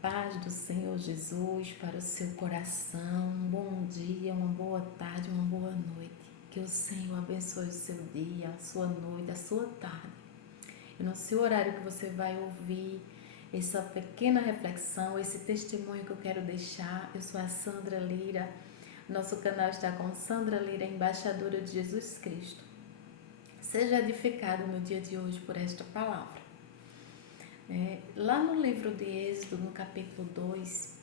paz do Senhor Jesus para o seu coração. Um bom dia, uma boa tarde, uma boa noite. Que o Senhor abençoe o seu dia, a sua noite, a sua tarde. E no seu horário que você vai ouvir essa pequena reflexão, esse testemunho que eu quero deixar. Eu sou a Sandra Lira. Nosso canal está com Sandra Lira, embaixadora de Jesus Cristo. Seja edificado no dia de hoje por esta palavra. Lá no livro de Êxodo, no capítulo 2,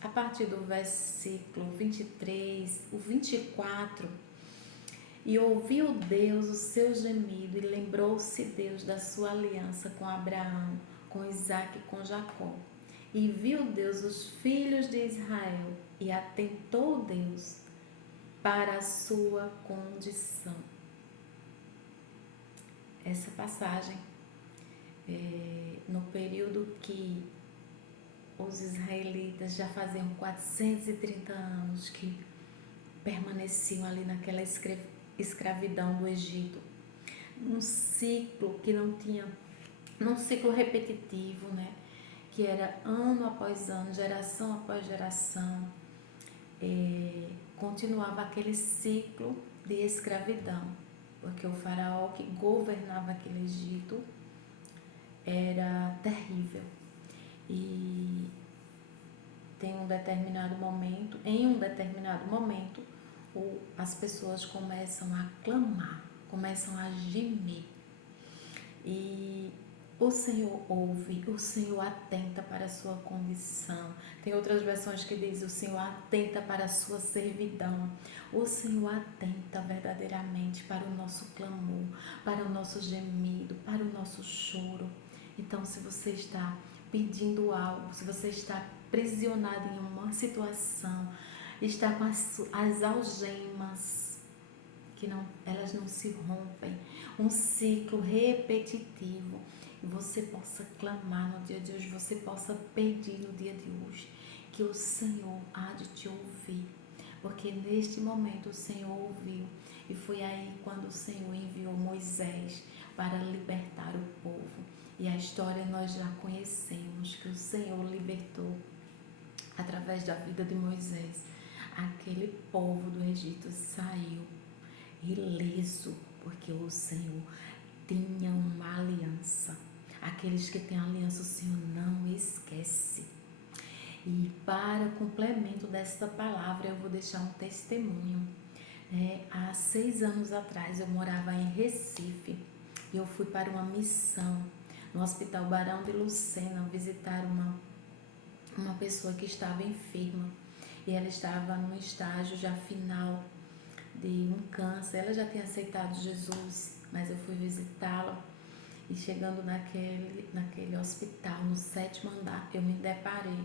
a partir do versículo 23, o 24, e ouviu Deus o seu gemido, e lembrou-se Deus da sua aliança com Abraão, com Isaque e com Jacó. E viu Deus os filhos de Israel, e atentou Deus para a sua condição. Essa passagem, no período que os israelitas já faziam 430 anos que permaneciam ali naquela escravidão do Egito, um ciclo que não tinha, num ciclo repetitivo, né? Que era ano após ano, geração após geração, continuava aquele ciclo de escravidão, porque o faraó que governava aquele Egito era terrível. E em um determinado momento, as pessoas começam a clamar, começam a gemer. E o Senhor ouve, o Senhor atenta para a sua condição. Tem outras versões que diz: o Senhor atenta para a sua servidão. O Senhor atenta verdadeiramente para o nosso clamor, para o nosso gemido, para o nosso choro. Então, se você está pedindo algo, se você está aprisionado em uma situação, está com as algemas que elas não se rompem, um ciclo repetitivo, e você possa clamar no dia de hoje, você possa pedir no dia de hoje, que o Senhor há de te ouvir, porque neste momento o Senhor ouviu, e foi aí quando o Senhor enviou Moisés para libertar o povo. E a história nós já conhecemos, que o Senhor libertou através da vida de Moisés. Aquele povo do Egito saiu ileso, porque o Senhor tinha uma aliança. Aqueles que têm aliança, o Senhor não esquece. E para complemento desta palavra, eu vou deixar um testemunho. Há 6 anos atrás, eu morava em Recife e eu fui para uma missão no Hospital Barão de Lucena visitar uma pessoa que estava enferma, e ela estava no estágio já final de um câncer. Ela já tinha aceitado Jesus, mas eu fui visitá-la, e chegando naquele hospital, no 7º andar, eu me deparei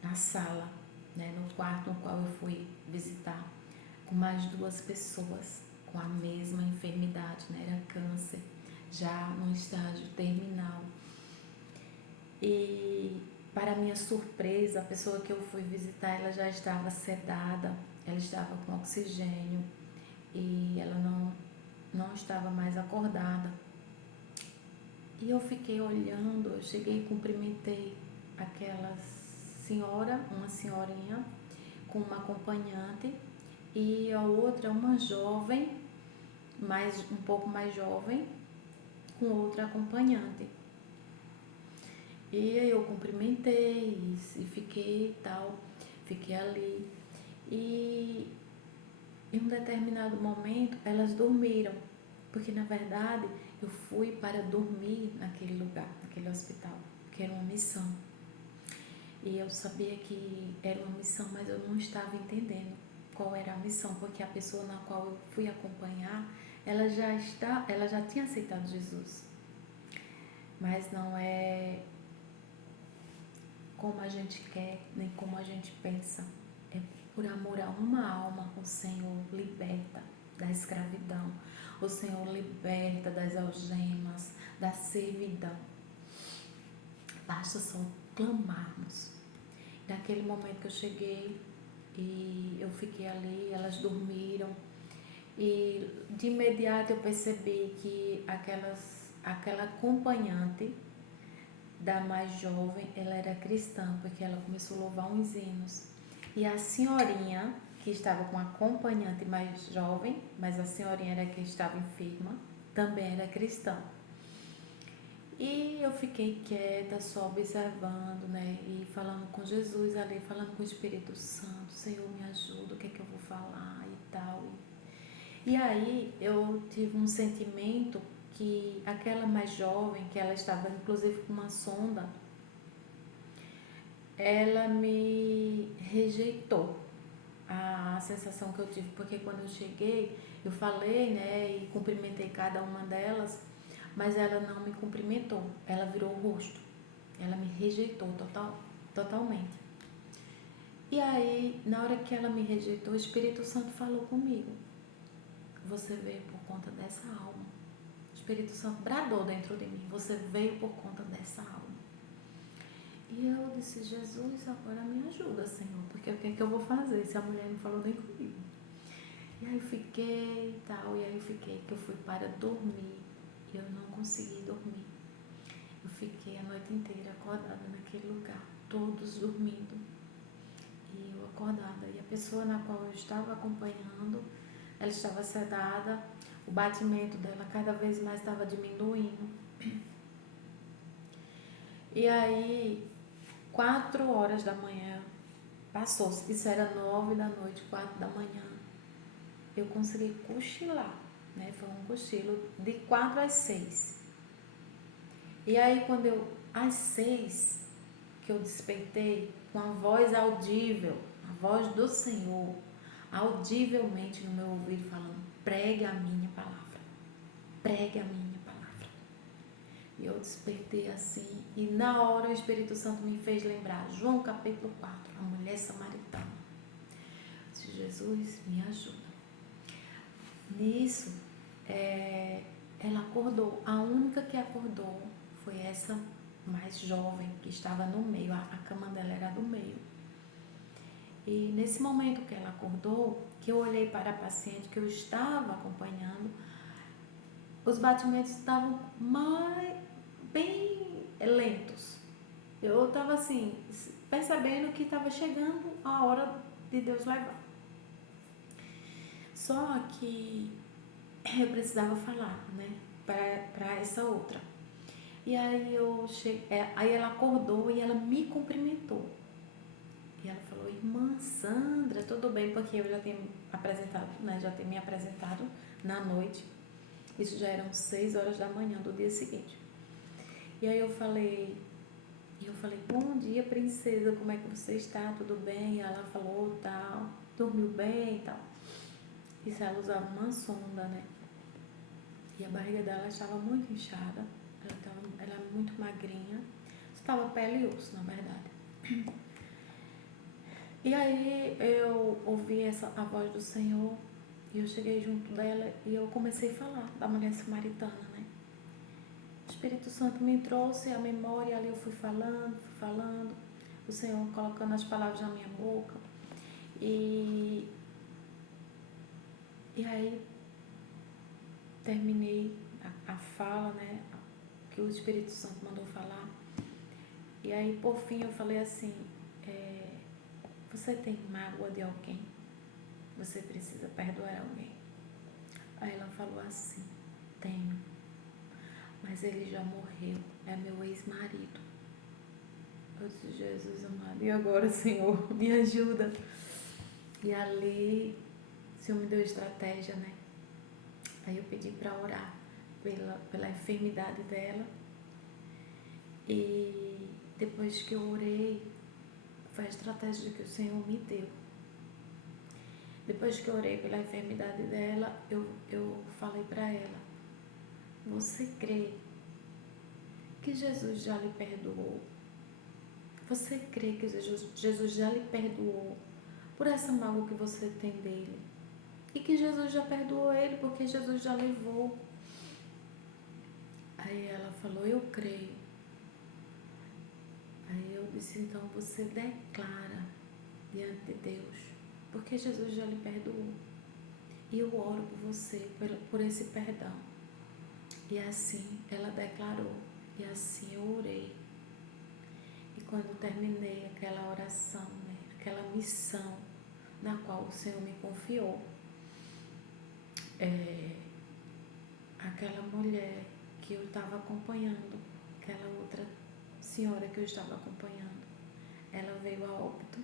na sala, no quarto no qual eu fui visitar, com mais 2 pessoas com a mesma enfermidade, era câncer, já no estágio terminal. E para minha surpresa, a pessoa que eu fui visitar, ela já estava sedada, ela estava com oxigênio e ela não estava mais acordada. E eu fiquei olhando, eu cheguei e cumprimentei aquela senhora, uma senhorinha, com uma acompanhante, e a outra, uma jovem, um pouco mais jovem, com outra acompanhante. E eu cumprimentei e fiquei ali. E em um determinado momento elas dormiram, porque na verdade eu fui para dormir naquele lugar, naquele hospital, que era uma missão. E eu sabia que era uma missão, mas eu não estava entendendo qual era a missão, porque a pessoa na qual eu fui acompanhar, ela já tinha aceitado Jesus. Mas não é como a gente quer, nem como a gente pensa. É por amor a uma alma, o Senhor liberta da escravidão, o Senhor liberta das algemas, da servidão. Basta só clamarmos. Naquele momento que eu cheguei e eu fiquei ali, elas dormiram, e de imediato eu percebi que aquela acompanhante da mais jovem, ela era cristã, porque ela começou a louvar uns hinos. E a senhorinha, que estava com a acompanhante mais jovem, mas a senhorinha era que estava enferma, também era cristã. E eu fiquei quieta, só observando, né? E falando com Jesus ali, falando com o Espírito Santo, Senhor, me ajuda, o que é que eu vou falar e tal. E aí eu tive um sentimento que aquela mais jovem, que ela estava inclusive com uma sonda, ela me rejeitou. A sensação que eu tive, porque quando eu cheguei, eu falei, né, e cumprimentei cada uma delas, mas ela não me cumprimentou, ela virou o rosto, ela me rejeitou totalmente. E aí, na hora que ela me rejeitou, o Espírito Santo falou comigo: você veio por conta dessa alma. O Espírito Santo bradou dentro de mim: você veio por conta dessa alma. E eu disse: Jesus, agora me ajuda, Senhor, porque o que é que eu vou fazer se a mulher não falou nem comigo? E aí eu fiquei e tal, e aí eu fiquei, que eu fui para dormir e eu não consegui dormir. Eu fiquei a noite inteira acordada naquele lugar, todos dormindo e eu acordada. E a pessoa na qual eu estava acompanhando, ela estava sedada, o batimento dela cada vez mais estava diminuindo. E aí, 4 horas da manhã, passou, isso era 9 da noite, 4 da manhã, eu consegui cochilar, né? Foi um cochilo de 4 às 6. E aí quando às 6, que eu despertei com a voz audível, a voz do Senhor, audivelmente no meu ouvido falando: pregue a minha palavra, pregue a minha palavra. E eu despertei assim, e na hora o Espírito Santo me fez lembrar João capítulo 4, a mulher samaritana. Eu disse: Jesus, me ajuda. Nisso, ela acordou. A única que acordou foi essa mais jovem, que estava no meio. A cama dela era do meio. E nesse momento que ela acordou, que eu olhei para a paciente que eu estava acompanhando, os batimentos estavam bem lentos. Eu estava assim, percebendo que estava chegando a hora de Deus levar. Só que eu precisava falar, né, para essa outra. E aí aí ela acordou e ela me cumprimentou. E ela falou: irmã Sandra, tudo bem? Porque eu já tinha apresentado, né, já tinha me apresentado na noite. Isso já eram 6 horas da manhã do dia seguinte. E aí eu falei, bom dia, princesa, como é que você está? Tudo bem? E ela falou, tal, dormiu bem e tal. Isso, ela usava uma sonda, né? E a barriga dela estava muito inchada, ela era muito magrinha, estava pele e osso, na verdade. E aí eu ouvi a voz do Senhor e eu cheguei junto dela e eu comecei a falar da mulher samaritana, né? O Espírito Santo me trouxe a memória, ali eu fui falando, o Senhor colocando as palavras na minha boca. E aí terminei a fala, né, que o Espírito Santo mandou falar. E aí por fim eu falei assim: você tem mágoa de alguém? Você precisa perdoar alguém? Aí ela falou assim: tenho, mas ele já morreu, é meu ex-marido. Eu disse: Jesus amado, e agora, Senhor, me ajuda. E ali o Senhor me deu estratégia, né? Aí eu pedi para orar pela enfermidade dela. E depois que eu orei, foi a estratégia que o Senhor me deu. Depois que eu orei pela enfermidade dela, eu falei para ela: você crê que Jesus já lhe perdoou? Você crê que Jesus já lhe perdoou por essa mágoa que você tem dele? E que Jesus já perdoou ele porque Jesus já levou. Aí ela falou: eu creio. Aí eu disse: então você declara diante de Deus, porque Jesus já lhe perdoou. E eu oro por você, por esse perdão. E assim ela declarou, e assim eu orei. quando terminei aquela oração, né, aquela missão na qual o Senhor me confiou, aquela mulher que eu estava acompanhando, aquela outra senhora que eu estava acompanhando, ela veio a óbito.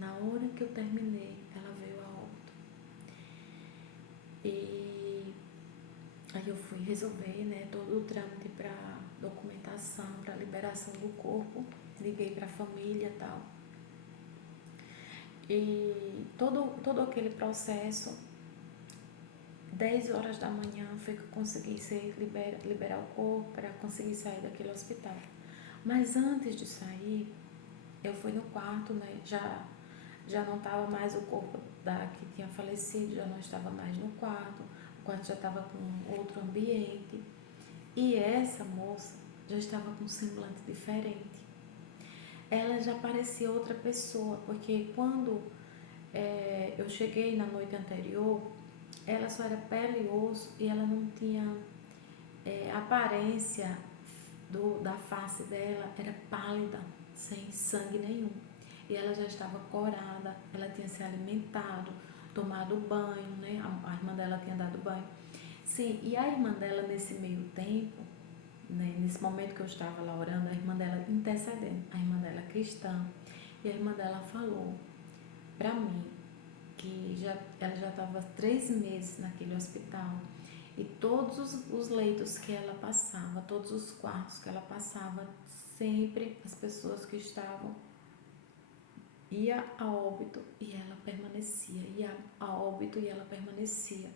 Na hora que eu terminei, ela veio a óbito. E aí eu fui resolver, né, todo o trâmite para documentação, para liberação do corpo. Liguei para a família e tal. E todo aquele processo, 10 horas da manhã foi que eu consegui liberar o corpo para conseguir sair daquele hospital. Mas antes de sair, eu fui no quarto, né, já não estava mais o corpo da que tinha falecido, já não estava mais no quarto, o quarto já estava com outro ambiente. E essa moça já estava com um semblante diferente. Ela já parecia outra pessoa, porque quando eu cheguei na noite anterior, ela só era pele e osso e ela não tinha aparência da face dela, era pálida, sem sangue nenhum. E ela já estava corada, ela tinha se alimentado, tomado banho, né? A irmã dela tinha dado banho. Sim, e a irmã dela nesse meio tempo, né, nesse momento que eu estava lá orando, a irmã dela intercedendo, a irmã dela cristã, e a irmã dela falou para mim que ela já estava 3 meses naquele hospital e todos os leitos que ela passava, todos os quartos que ela passava, sempre as pessoas que estavam ia a óbito e ela permanecia, ia a óbito e ela permanecia.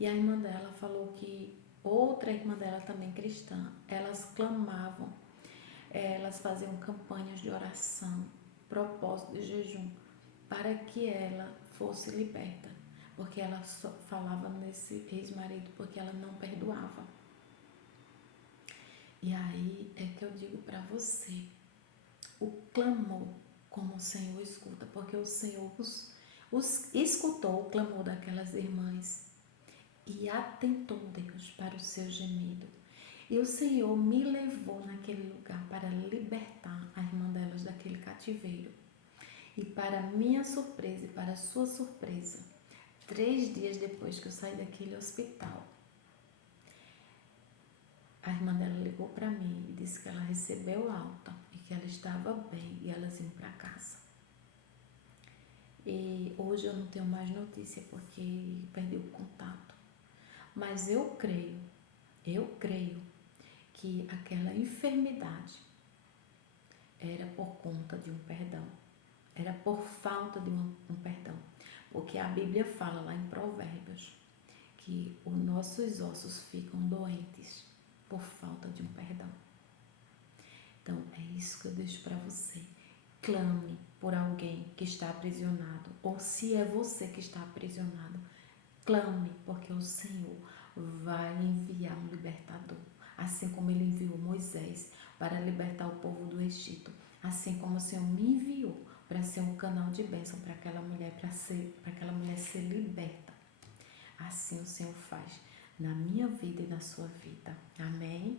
E a irmã dela falou que outra irmã dela também cristã, elas clamavam, elas faziam campanhas de oração, propósito de jejum, para que ela fosse liberta, porque ela só falava nesse ex-marido, porque ela não perdoava. E aí é que eu digo para você, o clamor como o Senhor escuta, porque o Senhor os escutou o clamor daquelas irmãs e atentou Deus para o seu gemido. E o Senhor me levou naquele lugar para libertar a irmã delas daquele cativeiro. E para minha surpresa e para sua surpresa, 3 dias depois que eu saí daquele hospital, a irmã dela ligou para mim e disse que ela recebeu alta e que ela estava bem e elas iam para casa. E hoje eu não tenho mais notícia porque perdi o contato. Mas eu creio que aquela enfermidade era por conta de um perdão, era por falta de um perdão. Porque a Bíblia fala lá em Provérbios que os nossos ossos ficam doentes por falta de um perdão. Então é isso que eu deixo para você. Clame por alguém que está aprisionado, ou se é você que está aprisionado, clame, porque o Senhor vai enviar um libertador, assim como ele enviou Moisés para libertar o povo do Egito, assim como o Senhor me enviou para ser um canal de bênção para aquela mulher, para aquela mulher ser liberta. Assim o Senhor faz na minha vida e na sua vida. Amém?